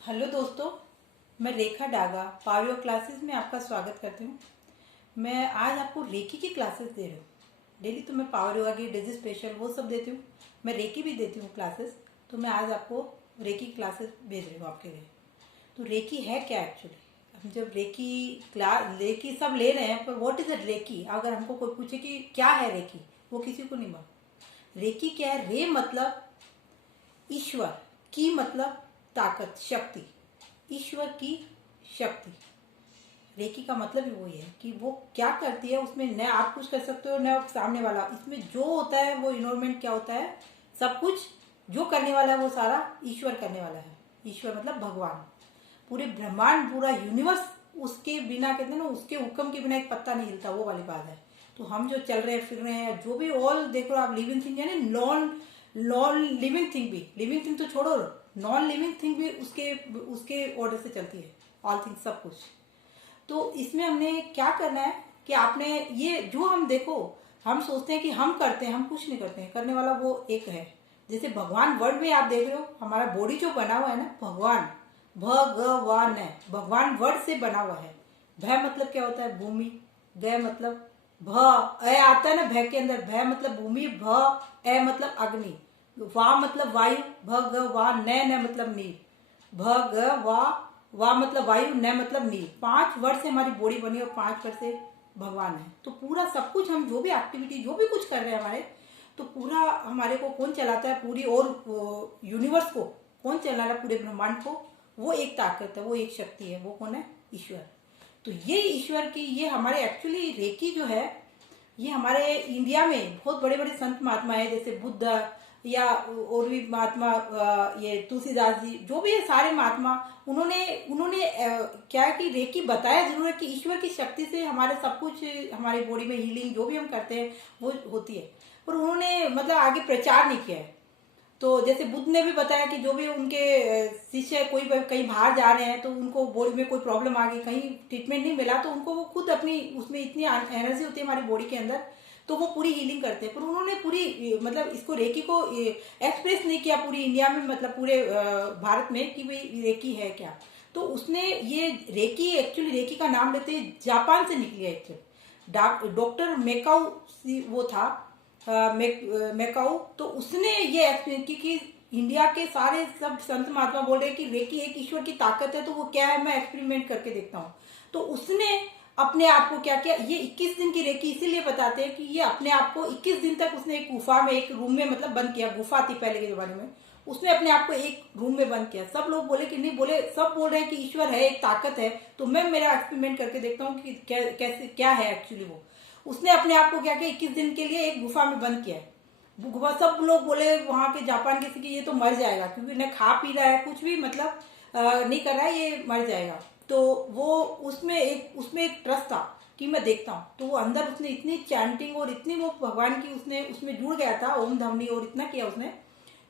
Hello दोस्तों, मैं रेखा Daga power your classes में आपका स्वागत करती हूँ। मैं आज आपको रेकी की क्लासेस दे रही हूँ। डेली तो मैं पावर योगा की डिजी स्पेशल वो सब देती हूँ, मैं रेकी भी देती हूँ क्लासेस। तो मैं आज आपको रेकी क्लासेस भेज रही हूँ आपके लिए। तो रेकी है क्या एक्चुअली? हम जब रेकी सब ले रहे हैं, पर व्हाट इज अ रेकी? अगर हमको कोई पूछे कि क्या है रेकी, वो किसी को नहीं मालूम। रेकी क्या है? रे मतलब ईश्वर, की मतलब ताकत, शक्ति, ईश्वर की शक्ति। रेकी का मतलब ही वही है कि वो क्या करती है, उसमें न आप कुछ कर सकते हो न सामने वाला। इसमें जो होता है वो इन्वायरमेंट क्या होता है, सब कुछ जो करने वाला है वो सारा ईश्वर करने वाला है। ईश्वर मतलब भगवान। पूरे ब्रह्मांड, पूरा यूनिवर्स उसके बिना, कहते हैं ना, उसके हुक्म के बिना एक पत्ता नहीं हिलता, वो वाली बात है। तो हम जो चल रहे हैं फिर रहे हैं, जो भी ऑल देखो आप, लिविंग थिंग यानी नॉन नॉन लिविंग थिंग भी, लिविंग थिंग तो छोड़ो, नॉन लिविंग थिंग भी उसके उसके ऑर्डर से चलती है। ऑल थिंग, सब कुछ। तो इसमें हमने क्या करना है कि आपने ये जो हम देखो, हम सोचते हैं कि हम करते हैं, हम कुछ नहीं करते हैं। करने वाला वो एक है। जैसे भगवान वर्ड में आप देख रहे हो, हमारा बॉडी जो बना हुआ है ना, भगवान, भगवान है, भगवान वर्ड से बना हुआ है। भ मतलब क्या होता है? भूमि। ग मतलब भ, अ आता है ना भ के अंदर, भ मतलब भूमि, भ, ए मतलब अग्नि, वा मतलब वायु, भ ग वा, न मतलब नीर, भ ग वा मतलब वायु, न मतलब नीर। 5 वर्ड से हमारी बॉडी बनी और 5 वर्ड से भगवान है। तो पूरा सब कुछ, हम जो भी एक्टिविटी जो भी कुछ कर रहे हैं हमारे, तो पूरा हमारे को कौन चलाता है, पूरी और यूनिवर्स को कौन चला रहा है, पूरे ब्रह्मांड को? वो एक ताकत है, वो एक शक्ति है। वो कौन है? ईश्वर। तो ये ईश्वर की, ये हमारे एक्चुअली रेकी जो है, ये हमारे इंडिया में बहुत बड़े बड़े संत महात्मा है, जैसे बुद्ध या और भी महात्मा, ये तुलसीदास जी, जो भी है सारे महात्मा, उन्होंने उन्होंने क्या है कि रेकी बताया जरूर है कि ईश्वर की शक्ति से हमारे सब कुछ, हमारे बॉडी में हीलिंग जो भी हम करते हैं वो होती है। पर उन्होंने मतलब आगे प्रचार नहीं किया है। तो जैसे बुद्ध ने भी बताया कि जो भी उनके शिष्य कोई कहीं बाहर जा रहे हैं, तो उनको बॉडी में कोई प्रॉब्लम आ गई, कहीं ट्रीटमेंट नहीं मिला, तो उनको वो खुद अपनी, उसमें इतनी एनर्जी होती है हमारी बॉडी के अंदर, तो वो पूरी हीलिंग करते हैं। पर उन्होंने पूरी मतलब इसको रेकी को एक्सप्रेस नहीं किया पूरी इंडिया में, मतलब पूरे भारत में, कि भाई रेकी है क्या। तो उसने ये रेकी, एक्चुअली रेकी का नाम लेते जापान से निकली है एक्चुअली। डॉक्टर मेकाउ वो था, मैकाऊ। तो उसने ये एक्सप्लेन की कि इंडिया के सारे सब संत महात्मा बोल रहे हैं कि रेकी एक ईश्वर की ताकत है, तो वो क्या है, मैं एक्सपेरिमेंट करके देखता हूँ। तो उसने अपने आप को क्या किया, ये 21 दिन की रेकी इसीलिए बताते हैं कि ये अपने आप को 21 दिन तक उसने एक गुफा में, एक रूम में मतलब बंद किया। गुफा थी पहले के जमाने में, उसने अपने आप को एक रूम में बंद किया। सब लोग बोले कि नहीं, बोले सब बोल रहे हैं कि ईश्वर है, एक ताकत है, तो मैं मेरा एक्सपेरिमेंट करके देखता हूँ कि कैसे क्या है एक्चुअली वो। उसने अपने आप को क्या किया, 21 दिन के लिए एक गुफा में बंद किया है। गुफा, सब लोग बोले वहां के जापान के कि ये तो मर जाएगा, क्योंकि न खा पी रहा है कुछ भी, मतलब नहीं कर रहा है, ये मर जाएगा। तो वो उसमें एक ट्रस्ट था कि मैं देखता हूँ। तो वो अंदर उसने इतनी चैंटिंग और इतनी वो भगवान की उसने उसमें जुड़ गया था, ओम धमनी, और इतना किया उसने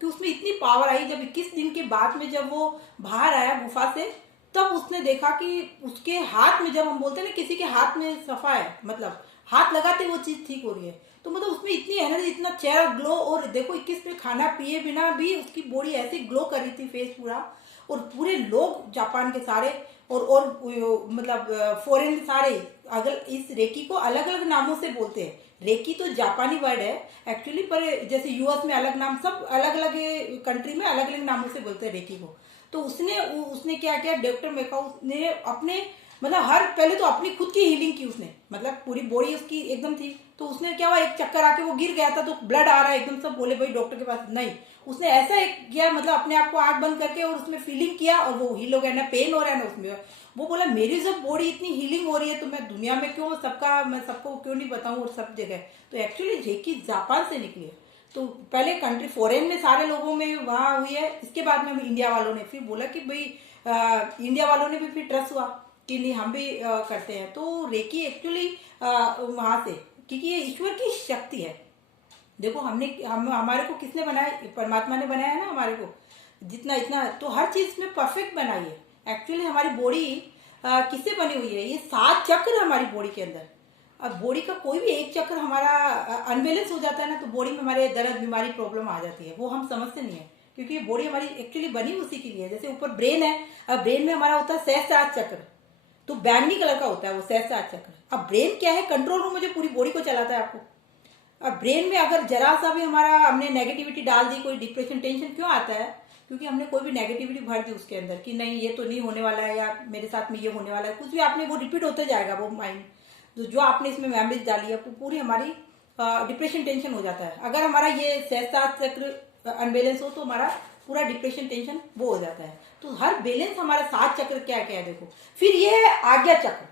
कि उसमें इतनी पावर आई। जब 21 दिन के बाद में जब वो बाहर आया गुफा से, तब उसने देखा कि उसके हाथ में, जब हम बोलते हैं ना किसी के हाथ में सफा है, मतलब हाथ लगाते वो चीज ठीक हो रही है, तो मतलब उसमें इतनी एनर्जी, इतना चेहरा ग्लो। और देखो 21 में खाना पिए बिना भी उसकी बॉडी ऐसी ग्लो कर रही थी, फेस पूरा। और पूरे लोग जापान के सारे और मतलब फॉरेन सारे, अगर इस रेकी को अलग अलग नामों से बोलते हैं। रेकी तो जापानी वर्ड है एक्चुअली, पर जैसे यूएस में अलग नाम, सब अलग अलग कंट्री में अलग अलग नामों से बोलते हैं रेकी को। तो उसने उसने क्या किया, डॉक्टर मेकाउ ने अपने, मतलब हर पहले तो अपनी खुद की हीलिंग की उसने, मतलब पूरी बॉडी उसकी एकदम थी। तो उसने क्या हुआ, एक चक्कर आके वो गिर गया था, तो ब्लड आ रहा है एकदम, सब बोले भाई डॉक्टर के पास नहीं। उसने ऐसा एक किया, मतलब अपने आप को आंख बंद करके, और उसमें फीलिंग किया, और वो हील हो गया, ना पेन हो रहा है ना उसमें। वो बोला मेरी जब बॉडी इतनी हीलिंग हो रही है, तो मैं दुनिया में क्यों मैं सबको क्यों नहीं बताऊं, और सब जगह। तो एक्चुअली रेकी जापान से निकली है। तो पहले कंट्री फॉरेन में सारे लोगों में वहां हुई है, इसके बाद में इंडिया वालों ने फिर बोला कि भाई इंडिया वालों ने भी फिर ट्रस्ट हुआ कि नहीं, हम भी करते हैं। तो रेकी एक्चुअली वहां से, क्योंकि ये ईश्वर की शक्ति है। देखो हम हमारे को किसने बनाया? परमात्मा ने बनाया है ना हमारे को। जितना इतना तो हर चीज में परफेक्ट बनाई है। एक्चुअली हमारी बॉडी किससे बनी हुई है? ये 7 चक्र हमारी बॉडी के अंदर। अब बॉडी का कोई भी एक चक्र हमारा अनबैलेंस हो जाता है ना, तो बॉडी में हमारे दर्द, बीमारी, प्रॉब्लम आ जाती है। वो हम समझते नहीं है। क्योंकि ये बॉडी हमारी एक्चुअली बनी उसी के लिए है। जैसे ऊपर ब्रेन है, अब ब्रेन में हमारा होता है सहस्त्रार चक्र, तो बैंगनी कलर का होता है वो सहस्त्रार चक्र। अब ब्रेन क्या है, कंट्रोल रूम में जो पूरी बॉडी को चलाता है आपको। अब ब्रेन में अगर जरा सा भी हमारा हमने नेगेटिविटी डाल दी, कोई डिप्रेशन टेंशन क्यों आता है, क्योंकि हमने कोई भी नेगेटिविटी भर दी उसके अंदर कि नहीं ये तो नहीं होने वाला है, या मेरे साथ में ये होने वाला है, कुछ भी आपने वो रिपीट होते जाएगा वो माइंड, तो जो आपने इसमें मेमोरीज डाली है वो पूरी हमारी डिप्रेशन टेंशन हो जाता है। अगर हमारा ये सहस्त्रार चक्र अनबैलेंस हो तो हमारा पूरा डिप्रेशन टेंशन वो हो जाता है। तो हर बैलेंस हमारा 7 चक्र क्या क्या है देखो। फिर ये है आज्ञा चक्र,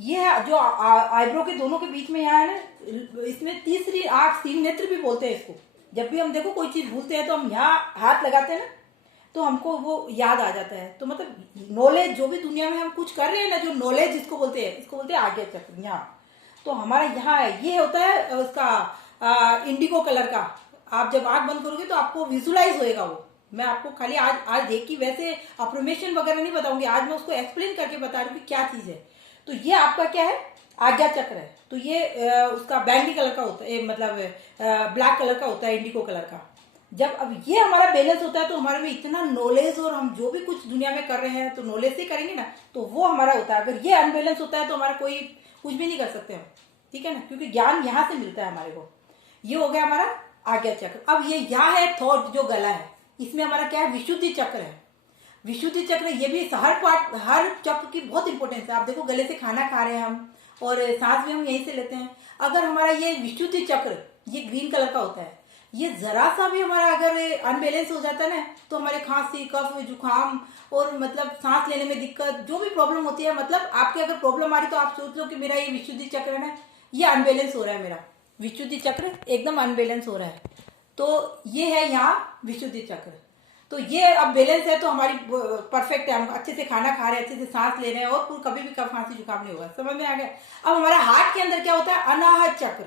ये है जो आईब्रो के दोनों के बीच में यहाँ है ना, इसमें तीसरी आंख, तीन नेत्र भी बोलते हैं इसको। जब भी हम देखो कोई चीज भूलते हैं तो हम यहाँ हाथ लगाते हैं ना, तो हमको वो याद आ जाता है। तो मतलब नॉलेज, जो भी दुनिया में हम कुछ कर रहे हैं ना, जो नॉलेज जिसको बोलते हैं, इसको बोलते हैं आज्ञा चक्र। यहाँ तो हमारा यहाँ है, ये होता है उसका इंडिगो कलर का। आप जब आंख बंद करोगे तो आपको विजुलाइज होएगा वो। मैं आपको खाली आज देखी, वैसे अप्रोमेशन वगैरह नहीं बताऊंगी, आज मैं उसको एक्सप्लेन करके बता रही हूँ कि क्या चीज है। तो ये आपका क्या है, आज्ञा चक्र है। तो ये उसका बैंगनी कलर का होता है, मतलब ब्लैक कलर का होता है, इंडिगो कलर का। जब अब ये हमारा बैलेंस होता है तो हमारे में इतना नॉलेज, और हम जो भी कुछ दुनिया में कर रहे हैं तो नॉलेज से करेंगे ना, तो वो हमारा होता है। अगर ये अनबैलेंस होता है तो हमारा कोई कुछ भी नहीं कर सकते हम, ठीक है ना, क्योंकि ज्ञान यहाँ से मिलता है हमारे को। ये हो गया हमारा आज्ञा चक्र। अब ये यहाँ है थॉट, जो गला है, इसमें हमारा क्या है, विशुद्धि चक्र है। विशुद्धि चक्र, ये भी हर पार्ट, हर चक्र की बहुत इंपॉर्टेंस है। आप देखो गले से खाना खा रहे हैं हम, और सांस भी हम यहीं से लेते हैं। अगर हमारा ये विशुद्धि चक्र, ये ग्रीन कलर का होता है, ये जरा सा भी हमारा अगर अनबैलेंस हो जाता है ना, तो हमारे खांसी, कफ, जुकाम, और मतलब सांस लेने में दिक्कत, जो भी प्रॉब्लम होती है, मतलब आपके अगर प्रॉब्लम आ रही तो आप सोच लो कि मेरा ये विशुद्धि चक्र है ना, ये अनबैलेंस हो रहा है, मेरा विशुद्धि चक्र एकदम अनबैलेंस हो रहा है। तो ये है यहाँ विशुद्धि चक्र। तो ये अब बैलेंस है तो हमारी परफेक्ट है, हम अच्छे से खाना खा रहे हैं, अच्छे से सांस ले रहे हैं, और कभी भी कफ, खांसी, जुकाम नहीं होगा। समझ में आ गया। अब हमारा हार्ट के अंदर क्या होता है, अनाहत चक्र,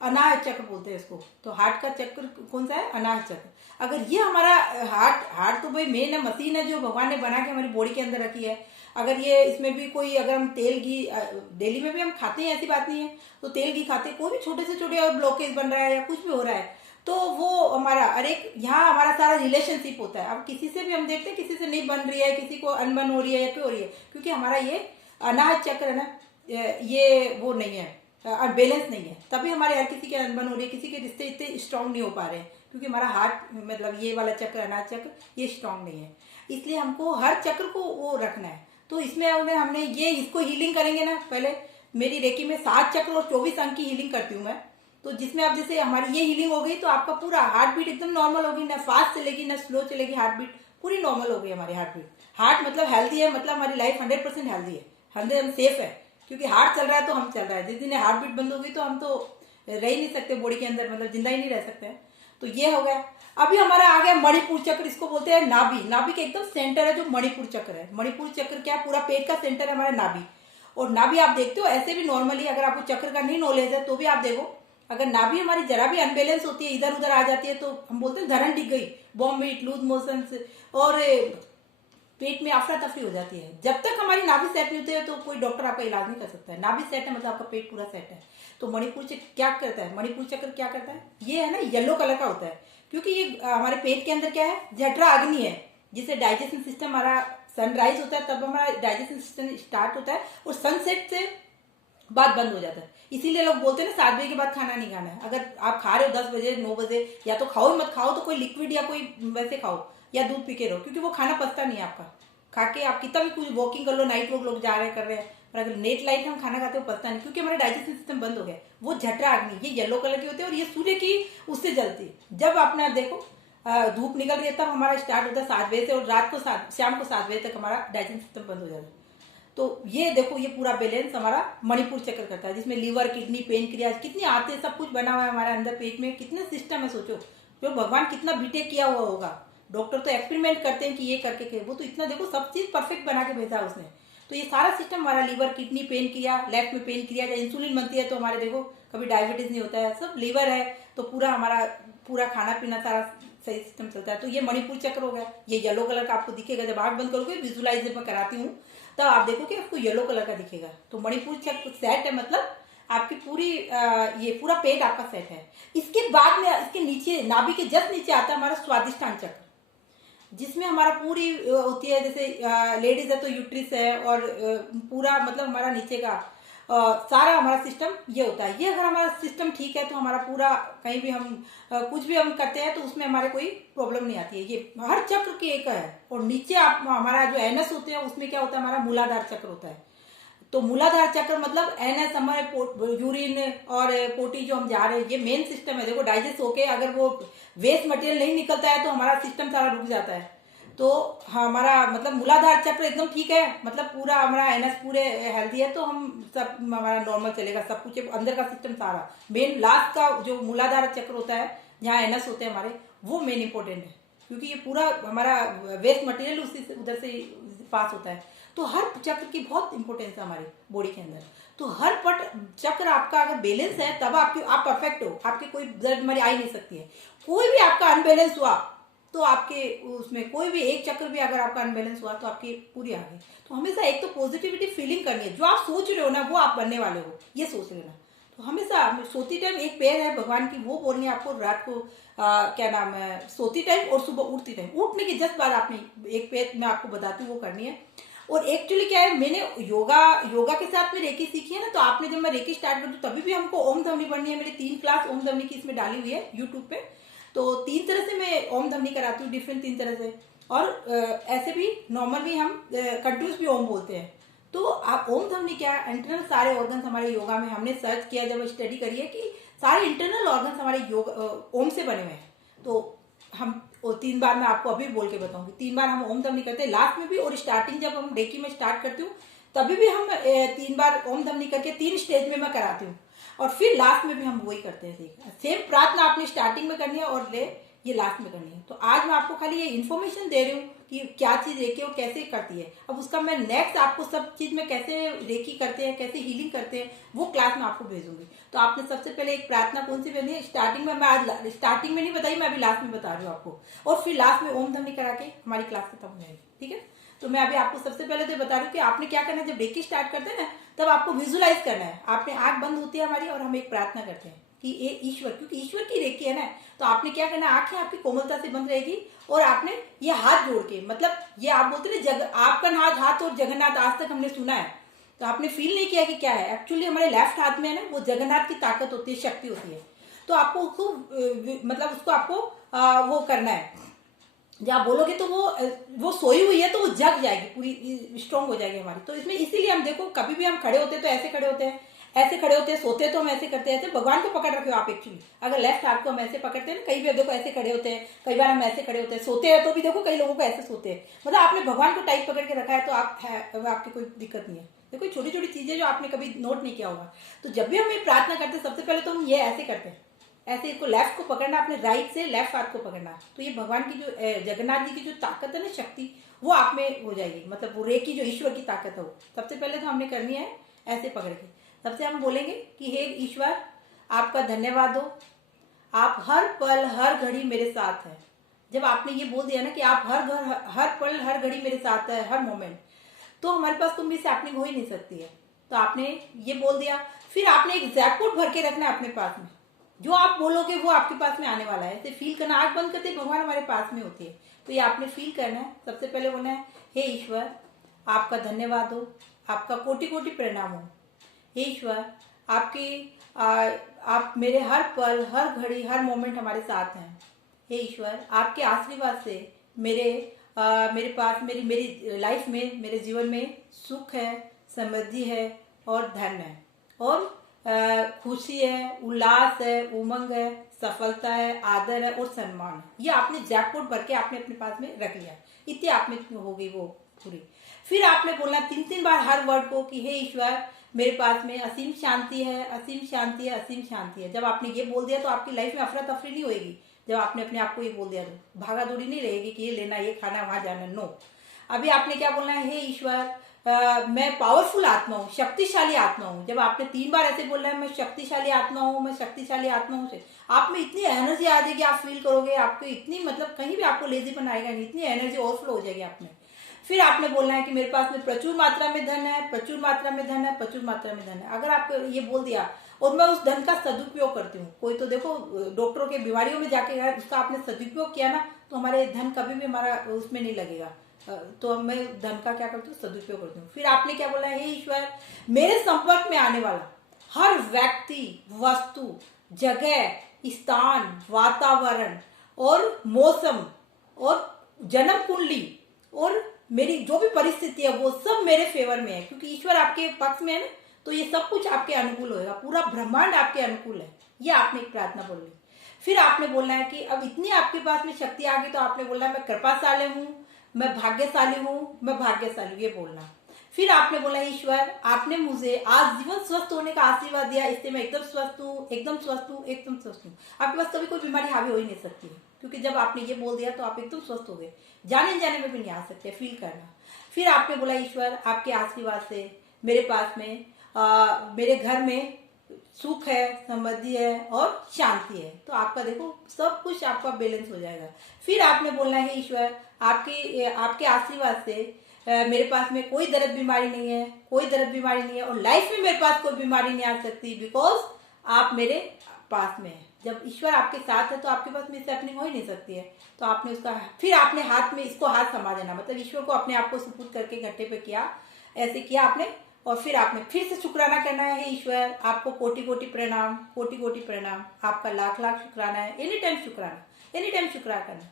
अनाहत चक्र बोलते हैं इसको। तो हार्ट का चक्र कौन सा है, अनाहत चक्र। अगर ये हमारा हार्ट तो भाई मेन है, मशीन है जो भगवान ने बना के हमारी बॉडी के अंदर रखी है। अगर ये इसमें भी कोई, अगर हम तेल घी डेली में भी हम खाते हैं, ऐसी बात नहीं है, तो तेल घी खाते, कोई भी छोटे से छोटे ब्लॉकेज बन रहा है या कुछ भी हो रहा है, तो वो हमारा, अरे यहाँ हमारा सारा रिलेशनशिप होता है। अब किसी से भी हम देखते हैं, किसी से नहीं बन रही है, किसी को अनबन हो रही है या क्यों हो रही है, क्योंकि हमारा ये अनाहत चक्र है ना, ये वो नहीं है, बैलेंस नहीं है, तभी हमारे हर किसी के अनबन हो रही है, किसी के रिश्ते इतने स्ट्रांग नहीं हो पा रहे हैं, क्योंकि हमारा हार्ट, मतलब ये वाला चक्र, अनाहत चक्र, ये स्ट्रांग नहीं है। इसलिए हमको हर चक्र को वो रखना है। तो इसमें हमने ये, इसको हीलिंग करेंगे ना, पहले मेरी रेकी में 7 चक्र और 24 अंक की हीलिंग करती हूँ मैं। तो जिसमें आप, जैसे हमारी ये हीलिंग हो गई तो आपका पूरा हार्ट बीट एकदम नॉर्मल होगी, ना फास्ट चलेगी ना स्लो चलेगी, हार्ट बीट पूरी नॉर्मल हो गई हमारी हार्ट बीट। हार्ट मतलब हेल्दी है, मतलब हमारी लाइफ 100% हेल्दी है, 100% सेफ है, क्योंकि हार्ट चल रहा है तो हम चल रहा है। जिस दिन हार्ट बीट बंद होगी तो हम तो रह ही नहीं सकते बॉडी के अंदर, मतलब जिंदा ही नहीं रह सकते हैं। तो ये हो गया। अभी हमारा आ गया मणिपुर चक्र, इसको बोलते हैं नाभि। नाभि के एकदम सेंटर है जो मणिपुर चक्र है। मणिपुर चक्र क्या, पूरा पेट का सेंटर है हमारा नाभि। और नाभि आप देखते हो ऐसे भी नॉर्मली, अगर आपको चक्र का नहीं नॉलेज है तो भी आप देखो, अगर नाभि हमारी जरा भी अनबैलेंस होती है, इधर उधर आ जाती है, तो हम बोलते हैं धड़न डिग गई, वॉमिट, लूज मोशन, और पेट में अफरा तफरी हो जाती है। जब तक हमारी नाभि सेट नहीं होती है तो कोई डॉक्टर आपका इलाज नहीं कर सकता है। नाभि सेट है मतलब आपका पेट पूरा सेट है। तो मणिपुर चक्र क्या करता है, मणिपुर चक्र क्या करता है, ये है ना येलो कलर का होता है, क्योंकि ये हमारे पेट के अंदर क्या है, जठरा अग्नि है, जिससे डाइजेशन सिस्टम हमारा, सनराइज होता है तब हमारा डाइजेशन सिस्टम स्टार्ट होता है, और सनसेट से बाद बंद हो जाता है। इसीलिए लोग बोलते हैं ना 7 बजे के बाद खाना नहीं खाना है। अगर आप खा रहे हो 10 बजे 9 बजे, या तो खाओ मत खाओ तो कोई लिक्विड या कोई वैसे खाओ, या दूध पी के रहो, क्योंकि वो खाना पचता नहीं है आपका। खा के आप कितना भी कुछ वॉकिंग कर लो, नाइट वॉक लोग जा रहे हैं कर रहे हैं, पर अगर नेट लाइट हम खाना खाते हो पचता नहीं, क्योंकि हमारा डाइजेशन सिस्टम बंद हो गया। वो जठरा अग्नि, ये येलो कलर की होती है, और ये सूर्य की उससे जलती है। जब आपने देखो धूप निकल रही है तब हमारा स्टार्ट होता है 7 बजे से, और रात को शाम को 7 बजे तक हमारा डाइजेशन सिस्टम बंद हो जाता है। तो ये देखो, ये पूरा बैलेंस हमारा मणिपुर चक्र करता है, जिसमें लीवर, किडनी, पेनक्रियाज कितनी आते हैं, सब कुछ बना हुआ है हमारे अंदर पेट में। कितने सिस्टम है सोचो, जो भगवान कितना बीटेक किया हुआ होगा। डॉक्टर तो एक्सपेरिमेंट करते हैं कि ये करके, वो तो इतना देखो सब चीज परफेक्ट बना के भेजा उसने। तो ये सारा सिस्टम हमारा, लीवर, किडनी, पेन क्रिया, लेफ्ट में पेन क्रिया, इंसुलिन बनती है तो हमारे देखो कभी डायबिटीज नहीं होता है, सब लीवर है, तो पूरा हमारा पूरा खाना पीना सारा सही सिस्टम चलता है। तो ये मणिपुर चक्र हो गया। ये येलो कलर का आपको दिखेगा, जब आंख बंद करोगे विजुलाइज में कराती हूँ तब आप देखो कि आपको येलो कलर का दिखेगा। तो मणिपुर चक्र सेट है, मतलब आपकी पूरी ये पूरा पेट आपका सेट है। इसके बाद में इसके नीचे, नाभि के जस्ट नीचे आता है हमारा स्वादिष्टान चक्र। जिसमें हमारा पूरी होती है, जैसे लेडीज है तो यूट्रिस है, और पूरा मतलब हमारा नीचे का सारा हमारा सिस्टम ये होता है। ये अगर हमारा सिस्टम ठीक है तो हमारा पूरा कहीं भी हम कुछ भी हम करते हैं तो उसमें हमारे कोई प्रॉब्लम नहीं आती है। ये हर चक्र की एक है। और नीचे आप हमारा जो एनएस होते हैं उसमें क्या होता है, हमारा मूलाधार चक्र होता है। तो मूलाधार चक्र मतलब एनएस हमारे यूरिन और पोटी जो हम जा रहे हैं, ये मेन सिस्टम है। देखो डाइजेस्ट होके अगर वो वेस्ट मटेरियल नहीं निकलता है तो हमारा सिस्टम सारा रुक जाता है। तो हमारा मतलब मूलाधार चक्र एकदम ठीक है, मतलब पूरा हमारा एनएस पूरे हेल्दी है, तो हम सब हमारा नॉर्मल चलेगा, सब कुछ अंदर का सिस्टम सारा। मेन लास्ट का जो मूलाधार चक्र होता है जहाँ एनएस होते हैं हमारे, वो मेन इंपॉर्टेंट है, क्योंकि ये पूरा हमारा वेस्ट मटेरियल उसी से उधर से पास होता है। तो हर चक्र की बहुत इंपॉर्टेंस है हमारी बॉडी के अंदर। तो हर पट चक्र आपका अगर बैलेंस है तब आप परफेक्ट हो, आपके कोई दर्द बीमारी आ ही नहीं सकती है। कोई भी आपका अनबैलेंस हुआ तो आपके उसमें कोई भी एक चक्र भी अगर आपका अनबैलेंस हुआ तो आपकी पूरी आ गई। तो हमेशा एक तो पॉजिटिविटी फीलिंग करनी है, जो आप सोच रहे हो ना वो आप बनने वाले हो, ये सोच लेना। तो हमेशा सोती टाइम एक पेड़ है भगवान की, वो बोलनी है आपको रात को क्या नाम है, सोती टाइम और सुबह उठती टाइम। उठने की जस्ट बाद आपने एक पेड़ मैं आपको बताती हूँ वो करनी है। और एक्चुअली क्या है, मैंने योगा के साथ में रेकी सीखी है ना, तो आपने जब मैं रेकी स्टार्ट कर तभी भी हमको ओम ध्वनि पढ़नी है। मेरी 3 क्लास ओम ध्वनि की इसमें डाली हुई है यूट्यूब पे। तो 3 तरह से मैं ओम ध्वनि कराती हूँ, डिफरेंट 3 तरह से। और ऐसे भी नॉर्मल भी हम कंटिन्यूस भी ओम बोलते हैं। तो आप ओम ध्वनि क्या है, इंटरनल सारे ऑर्गन्स हमारे योगा में हमने सर्च किया जब स्टडी करी है कि सारे इंटरनल ऑर्गन्स हमारे ओम से बने हुए हैं। तो हम 3 बार मैं आपको अभी बोल के बताऊंगी, 3 बार हम ओम ध्वनि करते हैं लास्ट में भी, और स्टार्टिंग जब हम रेकी में स्टार्ट करती हूँ तभी भी हम 3 बार ओम ध्वनि करके 3 स्टेज में मैं कराती हूँ। और फिर लास्ट में भी हम वही करते हैं। सेम प्रार्थना आपने स्टार्टिंग में करनी है और ये लास्ट में करनी है। तो आज मैं आपको खाली ये इन्फॉर्मेशन दे रही हूँ कि क्या चीज रेकी और कैसे करती है। अब उसका मैं नेक्स्ट आपको सब चीज में कैसे रेकी करते हैं, कैसे हीलिंग करते हैं, वो क्लास में आपको भेजूंगी। तो आपने सबसे पहले एक प्रार्थना कौन सी करनी है, स्टार्टिंग में मैं आज स्टार्टिंग में नहीं बताई, मैं अभी लास्ट में बता रही हूँ आपको। और फिर लास्ट में ओम ध्वनि करा के हमारी क्लास खत्म हो जाएगी, ठीक है। तो मैं अभी आपको सबसे पहले तो बता रही हूँ कि आपने क्या करना है। जब रेकी स्टार्ट करते हैं ना तब आपको विजुलाइज करना है। आपने आंख बंद होती है हमारी और हम एक प्रार्थना करते हैं कि ये ईश्वर, क्योंकि ईश्वर की रेकी है ना, तो आपने क्या करना है, आंखें आपकी कोमलता से बंद रहेगी और आपने ये हाथ जोड़ के, मतलब ये आप बोलते ना आपका हाथ और जगन्नाथ आज तक हमने सुना है, तो आपने फील नहीं किया कि क्या है। एक्चुअली हमारे लेफ्ट हाथ में है ना, वो जगन्नाथ की ताकत होती है, शक्ति होती है। तो आपको उसको मतलब उसको आपको वो करना है। जब आप बोलोगे तो वो सोई हुई है तो वो जग जाएगी, पूरी स्ट्रांग हो जाएगी हमारी। तो इसमें इसीलिए हम देखो कभी भी हम खड़े होते हैं तो ऐसे खड़े होते हैं, ऐसे खड़े होते हैं, सोते हैं तो हम ऐसे करते हैं, ऐसे भगवान को पकड़ रखे हो आप। एक्चुअली अगर लेफ्ट हाथ को हम ऐसे पकड़ते हैं ना, कई बार देखो ऐसे खड़े होते हैं, कई बार हम ऐसे खड़े होते हैं, सोते हैं तो भी देखो कई लोगों को ऐसे सोते हैं। मतलब आपने भगवान को टाइट पकड़ के रखा है तो आपकी कोई दिक्कत नहीं है। देखो छोटी छोटी चीजें जो आपने कभी नोट नहीं किया होगा। तो जब भी हम ये प्रार्थना करते हैं सबसे पहले तो हम ये ऐसे करते हैं, ऐसे इसको लेफ्ट को पकड़ना, अपने राइट से लेफ्ट हाथ को पकड़ना। तो ये भगवान की जो जगन्नाथ जी की जो ताकत है ना, शक्ति, वो आप में हो जाएगी। मतलब वो रेकी जो ईश्वर की ताकत है वो सबसे पहले तो हमने करनी है ऐसे पकड़ के। सबसे हम बोलेंगे कि हे ईश्वर, आपका धन्यवाद हो, आप हर पल हर घड़ी मेरे साथ हैं। जब आपने ये बोल दिया ना कि आप हर पल हर घड़ी मेरे साथ है, हर मोमेंट, तो हमारे पास तुम भी से अपनी हो ही नहीं सकती है। तो आपने ये बोल दिया, फिर आपने एक जैकपॉट भर के रखना है अपने पास में। जो आप बोलोगे वो आपके पास में आने वाला है। ऐसे फील करना, आंख बंद करते भगवान हमारे पास में होती है। तो ये आपने फील करना है। सबसे पहले बोलना है, हे ईश्वर, आपका धन्यवाद हो, आपका कोटि कोटि प्रणाम हो। हे ईश्वर, आप मेरे हर पल हर घड़ी हर मोमेंट हमारे साथ हैं। हे ईश्वर, आपके आशीर्वाद से मेरे पास मेरी लाइफ में, मेरे जीवन में सुख है, समृद्धि है और धन है, और खुशी है, उल्लास है, उमंग है, सफलता है, आदर है और सम्मान है। ये आपने जैकपॉट भर के आपने अपने पास में रख लिया। इतनी आप में हो गई वो पूरी। फिर आपने बोलना 3 बार हर वर्ड को कि हे ईश्वर, मेरे पास में असीम शांति है, असीम शांति है, असीम शांति है। जब आपने ये बोल दिया तो आपकी लाइफ में अफरा तफरी नहीं होगी। जब आपने अपने आप को ये बोल दिया तो भागा दौड़ी नहीं रहेगी कि ये लेना, ये खाना, वहां जाना। नो, अभी आपने क्या बोलना है, हे ईश्वर, मैं पावरफुल आत्मा हूँ, शक्तिशाली आत्मा हूँ। जब आपने 3 बार ऐसे बोलना है, मैं शक्तिशाली आत्मा हूँ, मैं शक्तिशाली आत्मा हूँ, से आप में इतनी एनर्जी आ जाएगी, आप फील करोगे आपको इतनी, मतलब कहीं भी आपको लेजीपन आएगा नहीं, इतनी एनर्जी ओवरफ्लो हो जाएगी आप में। फिर आपने बोलना है कि मेरे पास में प्रचुर मात्रा में धन है, प्रचुर मात्रा में धन है, प्रचुर मात्रा में धन है। अगर आपको ये बोल दिया और मैं उस धन का सदुपयोग करती हूँ, कोई तो देखो डॉक्टरों के बीमारियों में जाके उसका आपने सदुपयोग किया ना, तो हमारे धन कभी भी हमारा उसमें नहीं लगेगा। तो मैं धन का क्या करती हूँ, सदुपयोग करती हूँ। फिर आपने क्या बोला, हे ईश्वर, मेरे संपर्क में आने वाला हर व्यक्ति, वस्तु, जगह, स्थान, वातावरण और मौसम और जन्म कुंडली और मेरी जो भी परिस्थिति है वो सब मेरे फेवर में है, क्योंकि ईश्वर आपके पक्ष में है ना, तो ये सब कुछ आपके अनुकूल होएगा, पूरा ब्रह्मांड आपके अनुकूल है। ये आपने एक प्रार्थना बोल ली। फिर आपने बोलना है कि अब इतनी आपके पास में शक्ति आ गई, तो आपने बोलना है मैं कृपाशाली हूँ, मैं भाग्यशाली हूँ, मैं भाग्यशाली हूँ, ये बोलना। फिर आपने बोला, ईश्वर आपने मुझे आज जीवन स्वस्थ होने का आशीर्वाद दिया, इससे मैं एकदम स्वस्थ हूँ, एकदम स्वस्थ हूँ, एकदम स्वस्थ हूँ। आपके पास कभी कोई बीमारी हावी हो ही नहीं सकती है, क्योंकि जब आपने ये बोल दिया तो आप एकदम स्वस्थ हो गए, जाने जाने में भी नहीं आ सकते, फील करना। फिर आपने बोला, ईश्वर आपके आशीर्वाद से मेरे पास में मेरे घर में सुख है, समृद्धि है और शांति है। तो आपका देखो सब कुछ आपका बैलेंस हो जाएगा। फिर आपने बोलना है, ईश्वर आपके आशीर्वाद से मेरे पास में कोई दर्द बीमारी नहीं है, कोई दर्द बीमारी नहीं है, और लाइफ में मेरे पास कोई बीमारी नहीं आ सकती, बिकॉज आप मेरे पास में है। जब ईश्वर आपके साथ है तो आपके पास में हैपनिंग हो ही नहीं सकती है। तो आपने उसका फिर आपने हाथ में इसको हाथ समा देना, मतलब ईश्वर को अपने आप को सुपुर्द करके घट्टे पे किया, ऐसे किया आपने। और फिर आपने फिर से शुक्राना करना है, ईश्वर आपको कोटि कोटि प्रणाम, कोटि कोटि प्रणाम, आपका लाख लाख शुक्राना है। एनी टाइम शुक्राना, एनी टाइम शुक्राना करना,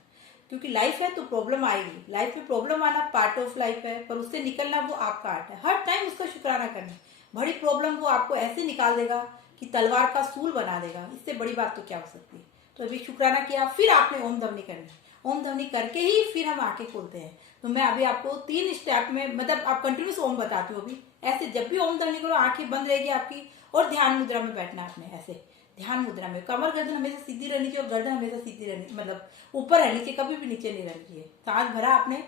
क्योंकि लाइफ है तो प्रॉब्लम आएगी, लाइफ में प्रॉब्लम आना पार्ट ऑफ लाइफ है, पर उससे निकलना वो आपका आर्ट है। हर टाइम उसका शुक्राना करना। बड़ी प्रॉब्लम वो आपको ऐसे निकाल देगा कि तलवार का सूल बना देगा, इससे बड़ी बात तो क्या हो सकती है। तो अभी शुक्राना किया, फिर आपने ओम ध्वनि करना। ओम ध्वनि करके ही फिर हम आंखें खोलते हैं। तो मैं अभी आपको 3 स्टेप में, मतलब आप कंटिन्यूस ओम बताती हो अभी, ऐसे जब भी ओम ध्वनि करो आंखें बंद रहेगी आपकी, और ध्यान मुद्रा में बैठना आपने, ऐसे ध्यान मुद्रा में। कमर गर्दन हमेशा सीधी रहनी चाहिए, और गर्दन हमेशा सीधी रहनी, मतलब ऊपर रहनी चाहिए, कभी भी नीचे नहीं रहनी चाहिए। सांस भरा आपने,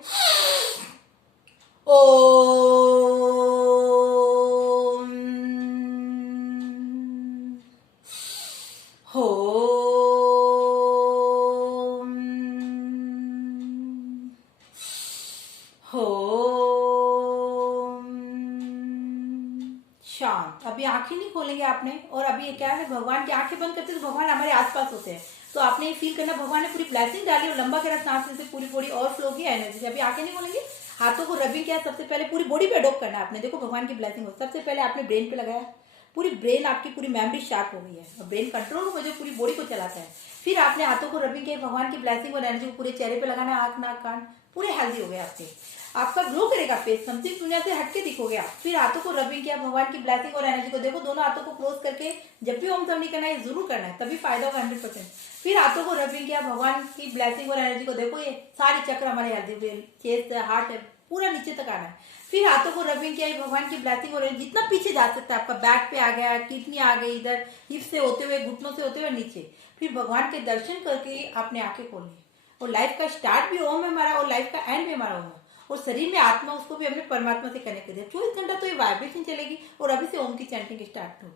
ओम हो, शांत। अभी आंखें नहीं खोलेंगे आपने, और अभी ये क्या है, भगवान की आंखें बंद करते तो भगवान हमारे आसपास होते हैं। तो आपने ये फील करना भगवान ने पूरी ब्लेसिंग डाली, और लंबा करा सांस से पूरी बॉडी और फ्लो की एनर्जी से। अभी आंखें नहीं खोलेंगे, हाथों को रबिंग किया, सबसे पहले पूरी बॉडी पे अडॉप्ट करना आपने। देखो भगवान की ब्लेसिंग हो, सबसे पहले आपने ब्रेन पे लगाया, पूरी ब्रेन आपकी पूरी मेमोरी शार्प हो गई है, और ब्रेन कंट्रोल हो जो पूरी बॉडी को चलाता है। फिर आपने हाथों को रबिंग किया, भगवान की ब्लेसिंग और एनर्जी को पूरे चेहरे पे लगाना, आंख नाक कान पूरे हेल्दी हो गए आपके, आपका ग्लो करेगा फेस, समथिंग दुनिया से हटके दिखोगे आप। फिर हाथों को रबिंग किया, भगवान की ब्लेसिंग और एनर्जी को देखो, दोनों हाथों को क्लोज करके जब भी ओम ध्वनि करना है जरूर करना है, तभी फायदा होगा 100%। फिर हाथों को रबिंग किया, भगवान की ब्लेसिंग और एनर्जी को देखो, ये सारे चक्र हमारे हेल्दी हुए, चेस्ट हार्ट पूरा नीचे तक आना है। फिर हाथों को रबिंग किया, भगवान की ब्लेसिंग और जितना पीछे जा सकता है, आपका बैक पे आ गया, किडनी आ गई, इधर हिप से होते हुए, घुटनों से होते हुए नीचे। फिर भगवान के दर्शन करके आपने आंखें खोली, और लाइफ का स्टार्ट भी ओम है हमारा, और लाइफ का एंड भी हमारा ओम है, और शरीर में आत्मा, उसको भी हमने परमात्मा से कनेक्ट कर दिया। 24 घंटा तो ये वाइब्रेशन चलेगी, और अभी से ओम की चैंटिंग स्टार्ट होगी।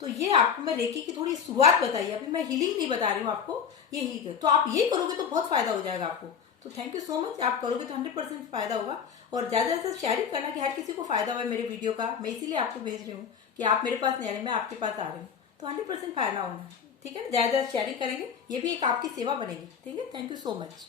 तो ये आपको मैं रेकी की थोड़ी शुरुआत बताई, अभी मैं हीलिंग नहीं बता रही हूँ आपको, ये ही तो आप ये करोगे तो बहुत फायदा हो जाएगा आपको। तो थैंक यू सो मच, आप करोगे तो 100% फायदा होगा, और ज्यादा से ज्यादा शेयरिंग करना कि हर किसी को फायदा हुआ मेरे वीडियो का। मैं इसीलिए आपको भेज रही हूँ कि आप मेरे पास नहीं आ रहे, मैं आपके पास आ रही हूँ, तो 100% फायदा होना, ठीक है ना। ज्यादा शेयरिंग करेंगे, ये भी एक आपकी सेवा बनेगी, ठीक है। Thank you so much.